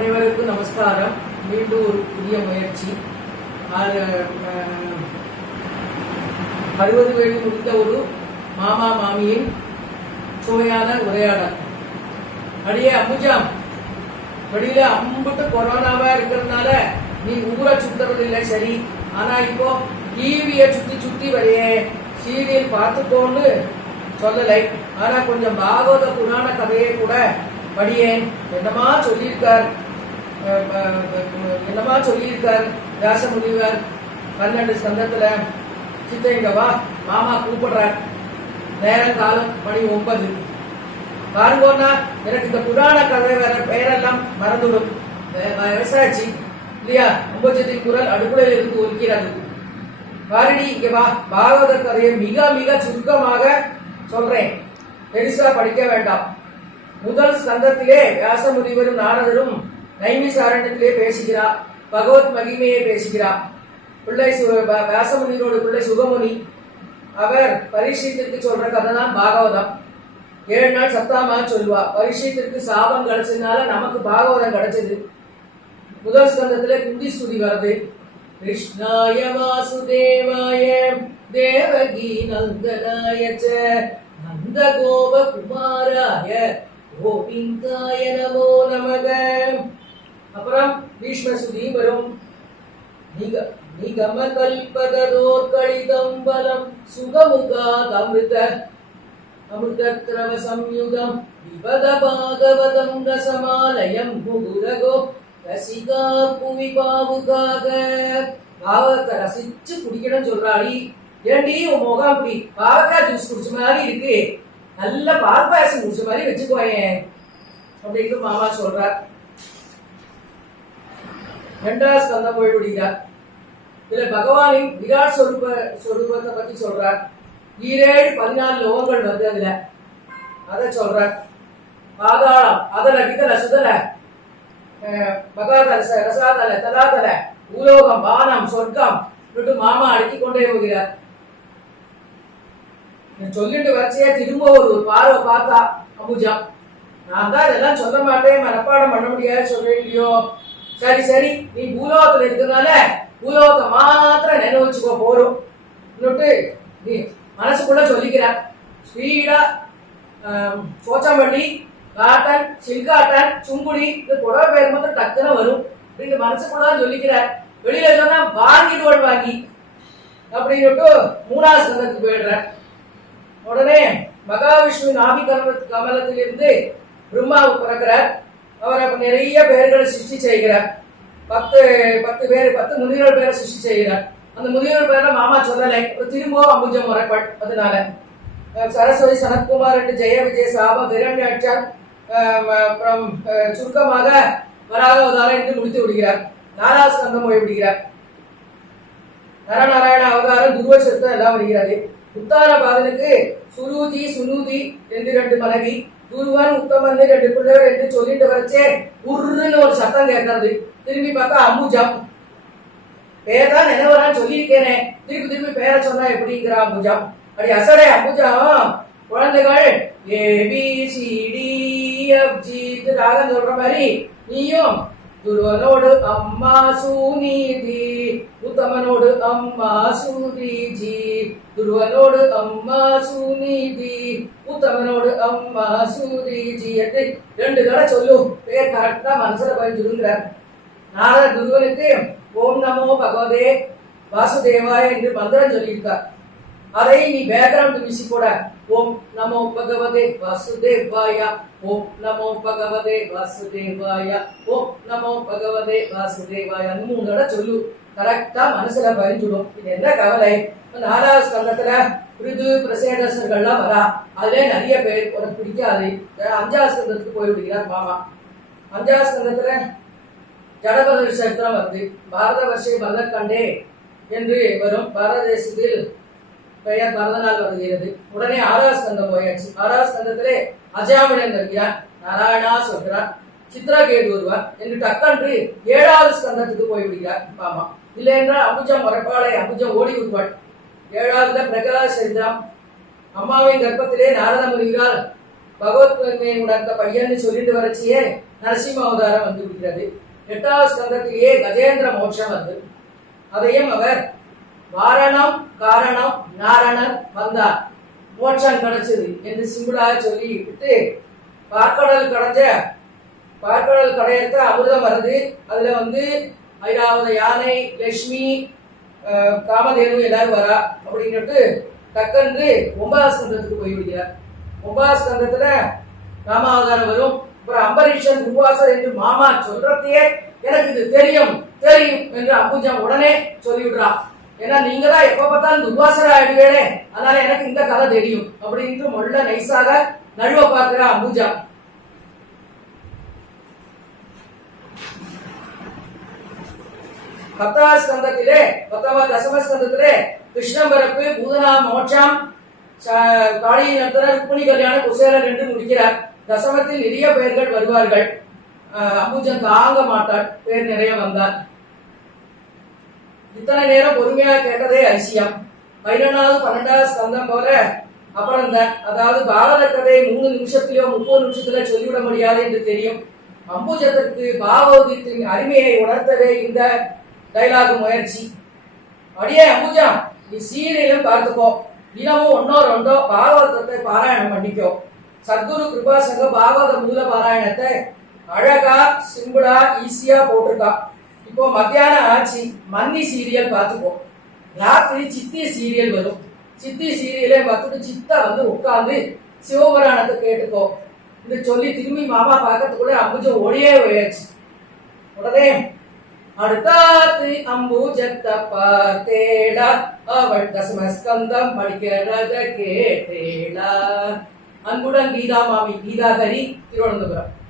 அனைவருக்கும் நமஸ்காரம். மீண்டும் ஒரு புதிய முயற்சி. 60 வயது முடிந்த ஒரு மாமா மாமியின் சுவையான உரையாடல். அடியே அம்புஜாம், வெளியில அம்புட்டு கொரோனாவா இருக்கிறதுனால நீ ஊரை சுத்துறது இல்லை சரி, ஆனா இப்போ டிவியை சுத்தி சுத்தி வரையே சீரியல் பார்த்துக்கோன்னு சொல்லலை. ஆனா கொஞ்சம் பாகவத புராண கதையை கூட படியேன். என்னமா சொல்லியிருக்கார் வியாச முனிவர் 12 ஸ்கந்தத்துல. சித்தைங்க வா, மாமா கூப்பிடுறார். நேரம் காலம் மணி 9. பாருங்கோன்னா எனக்கு இந்த புராண கதை வேற பெயரெல்லாம் மறந்துடும். வயசாச்சு இல்லையா? அம்புஜத்தின் குரல் அடுக்குறையில் இருந்து ஒலிக்கிறது. பாரடி இங்க வா, பாகவத கதையை மிக மிக சுருக்கமாக சொல்றேன். பெருசா படிக்க வேண்டாம். முதல் ஸ்கந்தத்திலே வியாச முனிவரும் நாரதரும் நைமிசாரண்யத்திலே பேசுகிறார். பகவத் மகிமையை பேசுகிறார். வியாச முனிவரோட பிள்ளை சுகமுனி, அவர் பரீட்சித்திற்கு சொல்ற கதை தான் பாகவதம். 7 நாள் சப்தாமா சொல்லுவா. பரீட்சித்திற்கு சாபம் கிடைச்சதுனால நமக்கு பாகவதம் கிடைச்சது. முதல் ஸ்கந்தத்திலே குந்தி ஸ்துதி வருது. கிருஷ்ணாய வாசுதேவாய தேவகி நந்தனாய நந்த கோப குமாராய கோவிந்தாய நமோ நமக. அப்புறம் பீஷ்ம ஸ்துதி வரும். நிகம கல்பதரோர்களிதம் பலம் சுகமுகாத் அமிர்தத்ரவ சம்யுதம் விபத பாகவதம் ரசமாலயம் முகுரகோ ரசிகா புவி பாவுகாக. பாவத்தை ரசிச்சு குடிக்கணும் சொல்றாளி. ஏண்டி உன் முகம் அப்படி பாவக்காய் ஜூஸ் குடிச்ச மாதிரி இருக்கு, நல்ல பால் பாயசம் குடிச்ச மாதிரி வச்சுக்கோயேன் அப்படின்னு மாமா சொல்றார். 2ஆம் ஸ்கந்தம் போய் விடுகிறார். இதுல பகவானின் விராட் சொரூபத்தை பத்தி சொல்றார். 14 லோகங்கள் வருது. அதுல அத சொல்றார். பாதாளம், அதல விதல சுதல பகாதல ரசாதல தலாதல பூலோகம் வானம் சொர்க்கம் மாமா அடுக்கி கொண்டே போகிறார். சொல்லிட்டு வச்சே திரும்ப ஒரு பார்வை பார்த்தா அம்புஜா, நான் தான் இதெல்லாம் சொல்ல மாட்டேன், மனப்பாடம் பண்ண முடியாது சொல்றேன் இல்லையோ. சரி சரி, நீ பூலோகத்துல இருக்கிறதுனால பூலோகத்தை மாத்திரம் நினைவு வச்சுக்கோ போறோம் நீ மனசுக்குள்ள சொல்லிக்கிறார். ஸ்பீடா சோச்சம்பள்ளி காட்டன் சில்காட்டன் சுங்குடி இந்த புடவை பேர் மட்டும் டக்குன்னு வரும் அப்படின்னு மனசுக்குள்ள சொல்லிக்கிறார். வெளியில சொன்னா வாங்கிடுவோம் வாங்கி அப்படின்னு 3ஆம் ஸ்கந்தத்துக்கு போயிடுற. உடனே மகாவிஷ்ணு நாபி கமலத்திலிருந்து பிரம்மாவுக்கு பிறக்கிறார். அவர் அப்ப நிறைய பெயர்களை சிருஷ்டி செய்கிறார். 10 முனிவர் பேரை சிருஷ்டி செய்கிறார். அந்த முனிவர் பேரை மாமா சொல்லலை, திரும்ப அம்புஜம் முறைப்பட். அதனால சரஸ்வதி சனத்குமார் என்று ஜெய விஜய சாப திரண்யாட்சார் அப்புறம் சுருக்கமாக வராகவதாரம் என்று முடித்து விடுகிறார். 4ஆம் ஸ்கந்தம் போய் விடுகிறார். நரநாராயண அவதாரம் துருவசத்தை எல்லாம் வருகிறது. உத்தான பாதனுக்கு சுருதி சுனூதி என்று 2 மனைவி, துருவன் உத்தமன் 2 பிள்ளைகள் என்று சொல்லிட்டு வரைச்சே உருன்னு ஒரு சத்தம் கேட்கறது. திரும்பி பார்த்தா அம்புஜம். பேர்தான் நினைவரான்னு சொல்லியிருக்கேனே, திருப்பி பேரை சொன்னா எப்படிங்கிற அம்புஜம். அப்படி அசடே அம்புஜம் குழந்தைகள் ABCDFG ராகம் சொல்ற மாதிரி நீயும் துருவனோடு அம்மா சூநீதி, உத்தமனோடு அம்மா சூரிஜி, துருவனோடு அம்மா சூநீதி, உத்தமனோடு அம்மா சூரிஜி என்று 2 தடவை சொல்லும். பேர் கரெக்டா மனசுல பதிஞ்சிருக்கிறார். நாரத துருவனுக்கு ஓம் நமோ பகவதே வாசுதேவாய என்று மந்திரம் சொல்லியிருக்கார். அதை நீ பேக்ரவுண்ட் மியூசிக் கூட ஓம் நமோ பகவதே வாசுதேவாய, ஓம் நமோ பகவதே வாசுதேவாய, ஓம் நமோ பகவதே வாசுதேவாய 3 தடவை சொல்லு. கரெக்டா மனசுல பதிஞ்சுடும். இது என்ன கவலை? 4ஆம் ஸ்கந்தத்துல பிருது பிரசேதர்கள்லாம் வரா. அதுல நிறைய பேர் உனக்கு பிடிக்காது. 5ஆம் ஸ்கந்தத்துக்கு போய்விடுகிறார் மாமா. 5ஆம் ஸ்கந்தத்துல ஜடபர சரித்திரம் வருது. பாரத வருஷை பரதக்கண்டே என்று வரும். பாரத தேசத்தில் பெயர் பரதனால் வருகிறது. உடனே 6ஆம் ஸ்கந்தம் போயாச்சு. 6ஆம் ஸ்கந்தத்திலே அஜாமிடன் வருகிறார். நாராயணா சொல்கிறார். சித்ரகேது வருவார் என்று டக்கன்று 7ஆவது ஸ்கந்தத்துக்கு போய்விடுகிறார் மாமா. இல்லை என்றால் அம்புஜம் மரப்பாளை அம்புஜம் ஓடி விடுவாள். 7ஆவதுல பிரகலாத சரித்திரம். அம்மாவின் கர்ப்பத்திலே நாரத முனிவரால் பகவத் உணர்ந்த பையன்னு சொல்லிட்டு வரச்சியே நரசிம்ம அவதாரம் வந்து விடுகிறது. 8வது ஸ்கந்தத்திலேயே கஜேந்திர மோட்சம் வந்து அதையும் அவர் வாரணம் காரணம் நாரணன் வந்தார், மோட்சம் கிடைச்சது என்று சிம்பிளாக சொல்லி விட்டு பார்க்கடல் கடையத்த அமிர்தம் வருது. அதுல வந்து ஐராவத யானை, லட்சுமி, காமதேனு எல்லாரும் வரா அப்படின்ட்டு டக்கன்று 9வது ஸ்கந்தத்துக்கு போய்விடுகிறார். 9வது ஸ்கந்தத்துல ராமாவதாரம் வரும். அப்புறம் அம்பரீஷன் துர்வாசர் என்று மாமா சொல்றதையே எனக்கு இது தெரியும் தெரியும் என்று அம்புஜம் உடனே சொல்லிவிடுறான். ஏன்னா நீங்க தான் எப்ப பார்த்தாலும் துர்வாசர் ஆயிடுவேனே, அதனால எனக்கு இந்த கதை தெரியும் அப்படின்ட்டு மொள்ள நைசாக நழுவ பார்க்கிற அம்புஜா. 10வது ஸ்கந்தத்திலே 10வது தசமஸ்கந்தத்திலே கிருஷ்ணன் பிறப்பு, பூதனா மோட்சம், காளி நர்த்தனர், ருக்மிணி கல்யாணம், குசேலன் என்று முடிக்கிறார். தசமத்தில் நிறைய பெயர்கள் வருவார்கள். அம்புஜன் தாங்க மாட்டார், பேர் நிறைய வந்தார். இத்தனை நேரம் பொறுமையா கேட்டதே அதிசயம். 11வது 12வது ஸ்கந்தம் போல அப்புறம் தான், அதாவது பாரத கதையை 3 நிமிஷத்திலோ 30 நிமிஷத்திலோ சொல்லிவிட முடியாது என்று தெரியும். அம்புஜத்திற்கு பாகவதத்தின் அருமையை உணர்த்தவே இந்த டைலாக் முயற்சி. அப்படியே அம்புஜா, நீ சீரியலும் பார்த்துக்கோ, தினமும் 1-2 பாகவதத்தை பாராயணம் பண்ணிக்கோ. சத்குரு கிருபா சங்க பாகவத மூல பாராயணத்தை அழகா சிம்பிளா ஈஸியா போட்டிருக்கா. இப்போ மத்தியானம் ஆச்சு, மன்னி சீரியல் பார்த்துக்கோ. ராத்திரி சித்தி சீரியல் வரும். சித்தி சீரியலை பார்த்துட்டு சித்தா வந்து உட்கார்ந்து சிவபுராணத்தை கேட்டுக்கோ என்று சொல்லி திரும்பி மாமா பார்க்கறதுக்குள்ள அம்புஜம் ஒளியே போயாச்சு. உடனே அடுத்தாத்து அம்புஜத்தை பார்த்தேடா, அவள் தசமஸ்கந்தம் படிக்கிறத கேட்டேடா. அன்புடன் கீதா மாமி, கீதாகரி, திருவனந்தபுரம்.